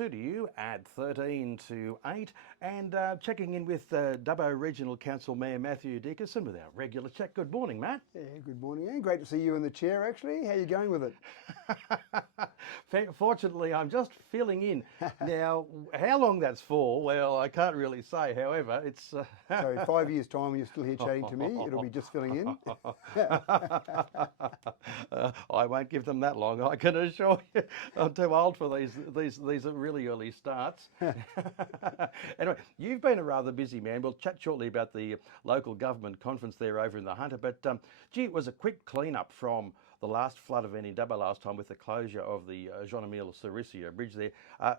2 to you at 13 to 8, and checking in with Dubbo Regional Council Mayor Matthew Dickerson with our regular check. Good morning, Matt. Yeah, good morning, Ian. Great to see you in the chair, actually. How are you going with it? Fortunately, I'm just filling in. Now, how long that's for, well, I can't really say. However, it's... So in 5 years' time, when you're still here chatting to me, it'll be just filling in. I won't give them that long, I can assure you. I'm too old for these are really early starts. Anyway, you've been a rather busy man. We'll chat shortly about the local government conference there over in the Hunter, but gee, it was a quick clean-up from the last flood event in Dubbo last time with the closure of the Jean-Emile Saricia bridge there.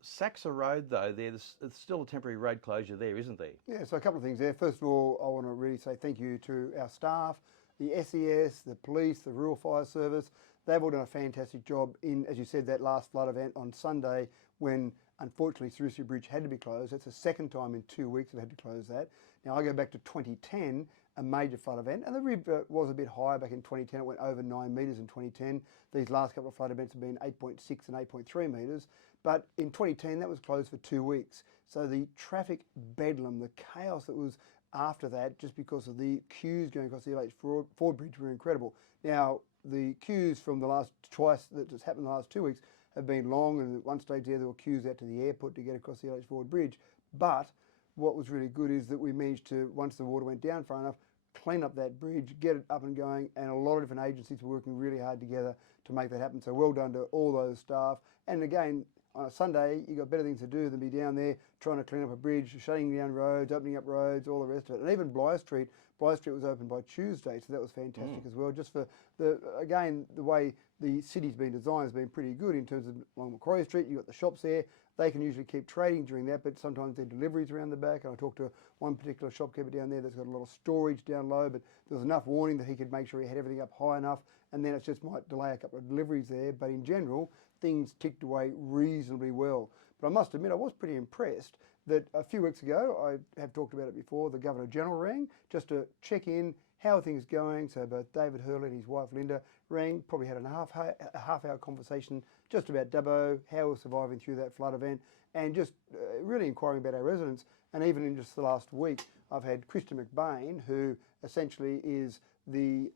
Saxa Road, though, there's still a temporary road closure there, isn't there? Yeah, so a couple of things there. First of all, I want to really say thank you to our staff, the SES, the police, the Rural Fire Service. They've all done a fantastic job in, as you said, that last flood event on Sunday when, unfortunately, Saricia Bridge had to be closed. It's the second time in 2 weeks they've had to close that. Now, I go back to 2010, a major flood event, and the river was a bit higher back in 2010. It went over 9 metres in 2010. These last couple of flood events have been 8.6 and 8.3 metres. But in 2010, that was closed for 2 weeks. So the traffic bedlam, the chaos that was after that, just because of the queues going across the LH Ford Bridge, were incredible. Now, the queues from the last twice that has happened in the last 2 weeks have been long, and at one stage there were queues out to the airport to get across the LH Ford Bridge. But what was really good is that we managed to, once the water went down far enough, clean up that bridge, get it up and going, and a lot of different agencies were working really hard together to make that happen. So well done to all those staff. And again, on a Sunday, you've got better things to do than be down there trying to clean up a bridge, shutting down roads, opening up roads, all the rest of it. And even Blythe Street was open by Tuesday, so that was fantastic as well. Just for, the way the city's been designed has been pretty good in terms of along Macquarie Street, you've got the shops there. They can usually keep trading during that, but sometimes there are deliveries around the back. And I talked to one particular shopkeeper down there that's got a lot of storage down low, but there was enough warning that he could make sure he had everything up high enough, and then it just might delay a couple of deliveries there. But in general, things ticked away reasonably well. But I must admit, I was pretty impressed that a few weeks ago, I have talked about it before, the Governor-General rang just to check in, how are things going. So both David Hurley and his wife Linda rang, probably had a half-hour conversation just about Dubbo, how we're surviving through that flood event, and just really inquiring about our residents. And even in just the last week, I've had Krista McBain, who essentially is the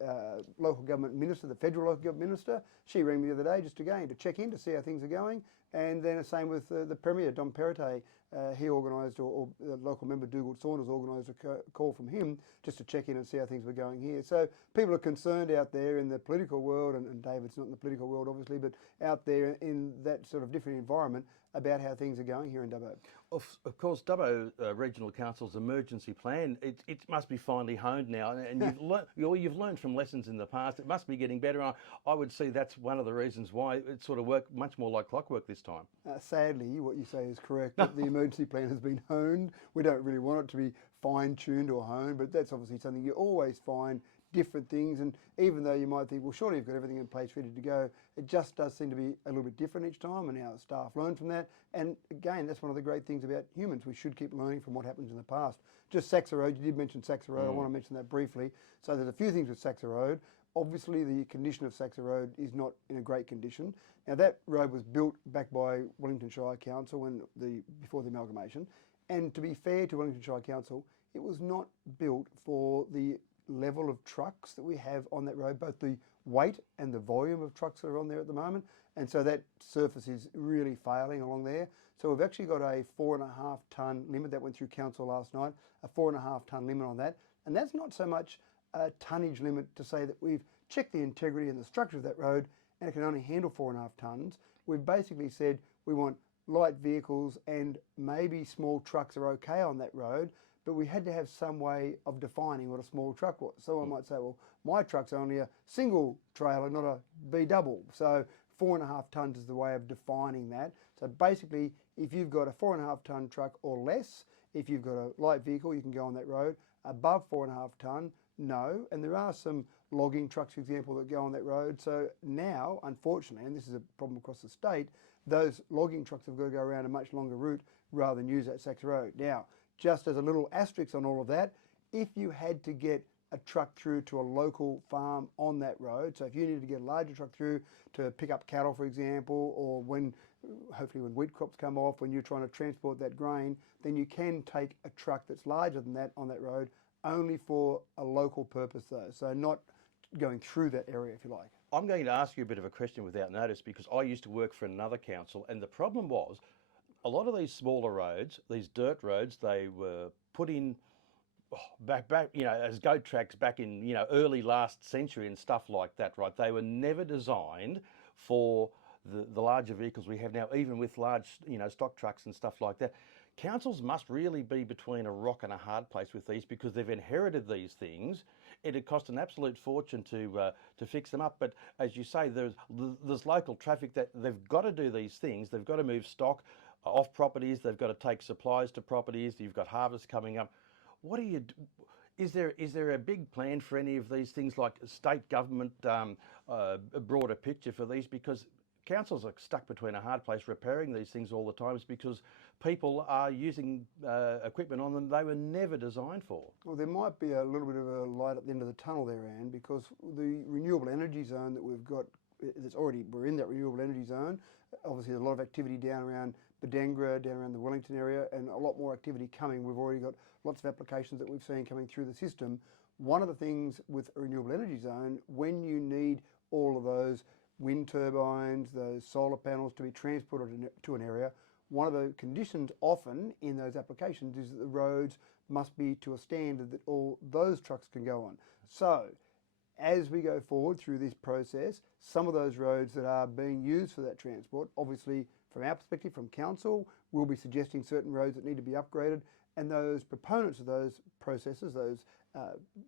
local government minister, the federal local government minister. She rang me the other day just again to check in to see how things are going. And then the same with the Premier, Dom Perrottet. He organised, or the local member Dougal Saunders organised a call from him just to check in and see how things were going here. So people are concerned out there in the political world, and David's not in the political world obviously, but out there in that sort of different environment about how things are going here in Dubbo. Of course, Dubbo Regional Council's emergency plan, it must be finely honed now, and you've learned from lessons in the past. It must be getting better. I would see that's one of the reasons why it sort of worked much more like clockwork this time. Sadly, what you say is correct. That the emergency plan has been honed. We don't really want it to be fine-tuned or honed, but that's obviously something you always find different things. And even though you might think, well, surely you've got everything in place ready to go, it just does seem to be a little bit different each time, and our staff learn from that. And again, that's one of the great things about humans. We should keep learning from what happens in the past. Just Saxa Road, you did mention Saxa Road. I want to mention that briefly. So there's a few things with Saxa Road. Obviously, the condition of Saxa Road is not in a great condition. Now, that road was built back by Wellington Shire Council before the amalgamation. And to be fair to Wellington Shire Council, it was not built for the level of trucks that we have on that road, both the weight and the volume of trucks that are on there at the moment. And so that surface is really failing along there. So we've actually got a 4.5 tonne limit that went through council last night, a 4.5 tonne limit on that. And that's not so much a tonnage limit to say that we've checked the integrity and the structure of that road and it can only handle 4.5 tonnes. We've basically said we want light vehicles and maybe small trucks are okay on that road, but we had to have some way of defining what a small truck was. Someone might say, well, my truck's only a single trailer, not a B double. So 4.5 tonnes is the way of defining that. So basically, if you've got a 4.5 tonne truck or less, if you've got a light vehicle, you can go on that road. Above 4.5 tonne, no. And there are some logging trucks, for example, that go on that road. So now, unfortunately, and this is a problem across the state, those logging trucks have got to go around a much longer route rather than use that Saxa Road. Now, just as a little asterisk on all of that, if you had to get a truck through to a local farm on that road, so if you needed to get a larger truck through to pick up cattle, for example, or when hopefully when wheat crops come off, when you're trying to transport that grain, then you can take a truck that's larger than that on that road, only for a local purpose though. So not going through that area, if you like. I'm going to ask you a bit of a question without notice, because I used to work for another council, and the problem was a lot of these smaller roads, these dirt roads, they were put in back, as goat tracks back in, early last century and stuff like that, right? They were never designed for the larger vehicles we have now, even with large, stock trucks and stuff like that. Councils must really be between a rock and a hard place with these, because they've inherited these things. It'd cost an absolute fortune to fix them up. But as you say, there's local traffic that they've got to do these things. They've got to move stock off properties. They've got to take supplies to properties. You've got harvest coming up. What do you? Is there a big plan for any of these things, like state government, a broader picture for these? Because councils are stuck between a hard place repairing these things all the time, because people are using equipment on them they were never designed for. Well, there might be a little bit of a light at the end of the tunnel there, Anne, because the renewable energy zone that we've got, we're in that renewable energy zone. Obviously, a lot of activity down around Badengra, down around the Wellington area, and a lot more activity coming. We've already got lots of applications that we've seen coming through the system. One of the things with a renewable energy zone, when you need all of those wind turbines, those solar panels to be transported to an area, one of the conditions often in those applications is that the roads must be to a standard that all those trucks can go on. So as we go forward through this process, some of those roads that are being used for that transport, obviously from our perspective, from council, we'll be suggesting certain roads that need to be upgraded, and those proponents of those processes, those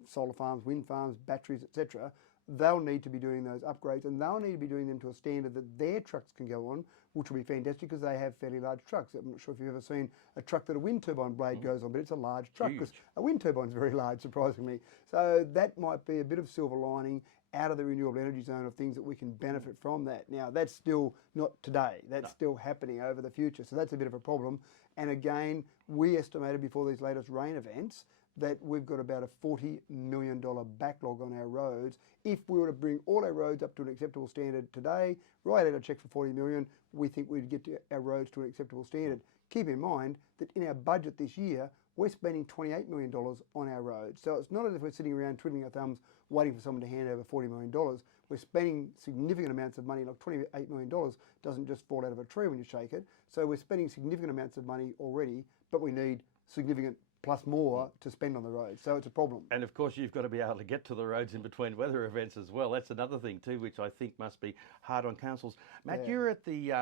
solar farms, wind farms, batteries, etc., they'll need to be doing those upgrades, and they'll need to be doing them to a standard that their trucks can go on, which will be fantastic because they have fairly large trucks. I'm not sure if you've ever seen a truck that a wind turbine blade goes on, but it's a large truck because a wind turbine is very large, surprisingly. So that might be a bit of silver lining out of the renewable energy zone of things that we can benefit from that. Now, that's still not today. That's still happening over the future. So that's a bit of a problem. And again, we estimated before these latest rain events that we've got about a $40 million backlog on our roads. If we were to bring all our roads up to an acceptable standard today, write out a cheque for $40 million, we think we'd get our roads to an acceptable standard. Keep in mind that in our budget this year, we're spending $28 million on our roads. So it's not as if we're sitting around twiddling our thumbs waiting for someone to hand over $40 million. We're spending significant amounts of money, like $28 million doesn't just fall out of a tree when you shake it. So we're spending significant amounts of money already, but we need significant plus more to spend on the roads. So it's a problem. And of course, you've got to be able to get to the roads in between weather events as well. That's another thing too, which I think must be hard on councils. Matt, you were at the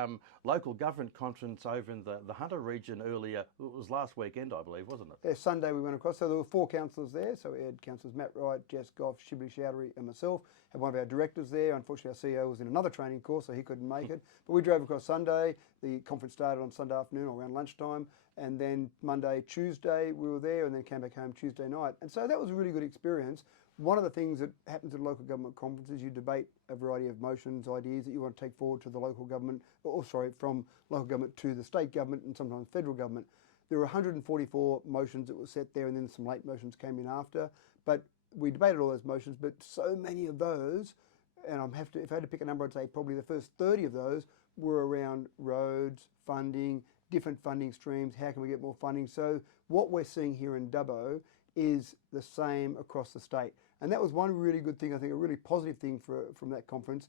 local government conference over in the Hunter region earlier. It was last weekend, I believe, wasn't it? Yeah, Sunday we went across. So there were 4 councillors there. So we had councillors Matt Wright, Jess Goff, Shibli Chowdhury and myself. Had one of our directors there. Unfortunately, our CEO was in another training course, so he couldn't make it. But we drove across Sunday. The conference started on Sunday afternoon or around lunchtime. And then Monday, Tuesday, we were there, and then came back home Tuesday night. And so that was a really good experience. One of the things that happens at local government conferences, you debate a variety of motions, ideas that you want to take forward to the local government, from local government to the state government and sometimes federal government. There were 144 motions that were set there, and then some late motions came in after. But we debated all those motions, but so many of those, and if I had to pick a number, I'd say probably the first 30 of those were around roads, funding, different funding streams, how can we get more funding? So what we're seeing here in Dubbo is the same across the state. And that was one really good thing, I think a really positive thing from that conference.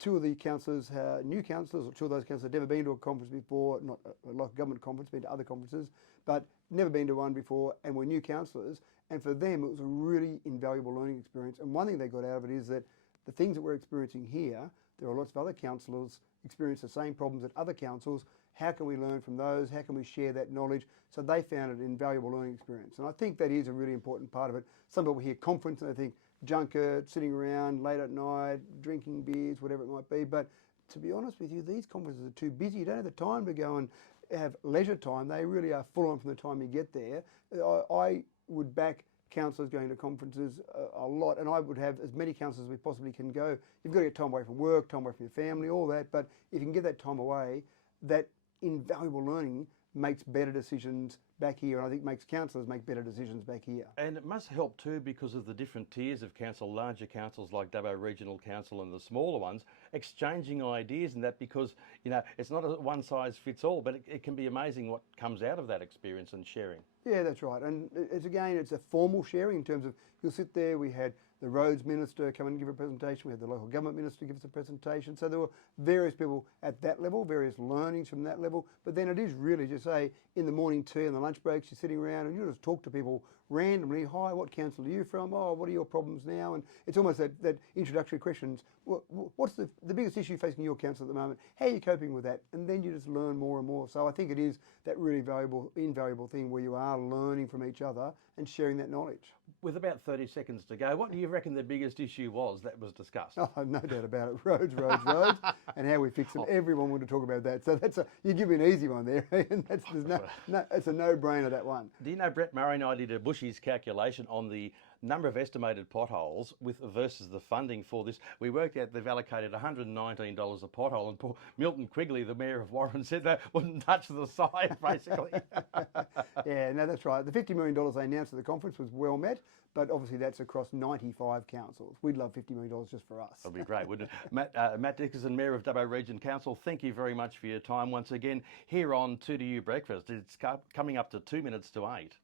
2 of the councillors, new councillors, or 2 of those councillors had never been to a conference before, not a local government conference, been to other conferences, but never been to one before, and were new councillors. And for them, it was a really invaluable learning experience. And one thing they got out of it is that the things that we're experiencing here, there are lots of other councillors experience the same problems at other councils. How can we learn from those? How can we share that knowledge? So they found it an invaluable learning experience. And I think that is a really important part of it. Some people hear conference and they think junket, sitting around late at night, drinking beers, whatever it might be. But to be honest with you, these conferences are too busy. You don't have the time to go and have leisure time. They really are full on from the time you get there. I would back councillors going to conferences a lot, and I would have as many councillors as we possibly can go. You've got to get time away from work, time away from your family, all that. But if you can get that time away, that invaluable learning makes better decisions back here, and I think makes councillors make better decisions back here. And it must help too because of the different tiers of council, larger councils like Dubbo Regional Council and the smaller ones, exchanging ideas and that, because, you know, it's not a one size fits all, but it can be amazing what comes out of that experience and sharing. Yeah, that's right. And it's a formal sharing in terms of, you'll sit there, we had the roads minister come and give a presentation, we had the local government minister give us a presentation. So there were various people at that level, various learnings from that level. But then it is really just say, in the morning tea and the lunch breaks, you're sitting around and you just talk to people randomly. Hi, what council are you from? Oh, what are your problems now? And it's almost that introductory questions. What's the biggest issue facing your council at the moment? How are you coping with that? And then you just learn more and more. So I think it is that really invaluable thing where you are learning from each other and sharing that knowledge. With about 30 seconds to go, what do you reckon the biggest issue was that was discussed? Oh, no doubt about it. Roads, and how we fix them. Everyone wanted to talk about that. So you give me an easy one there, and it's a no-brainer, that one. Do you know Brett Murray and I did a Bushy's calculation on the number of estimated potholes versus the funding for this? We worked out they've allocated $119 a pothole, and poor Milton Quigley, the Mayor of Warren, said that wouldn't touch the side, basically. Yeah, no, that's right. The $50 million they announced at the conference was well met, but obviously that's across 95 councils. We'd love $50 million just for us. That'd be great, wouldn't it? Matt Dickerson, Mayor of Dubbo Region Council, thank you very much for your time once again here on 2 to You Breakfast. It's coming up to 2 minutes to 8.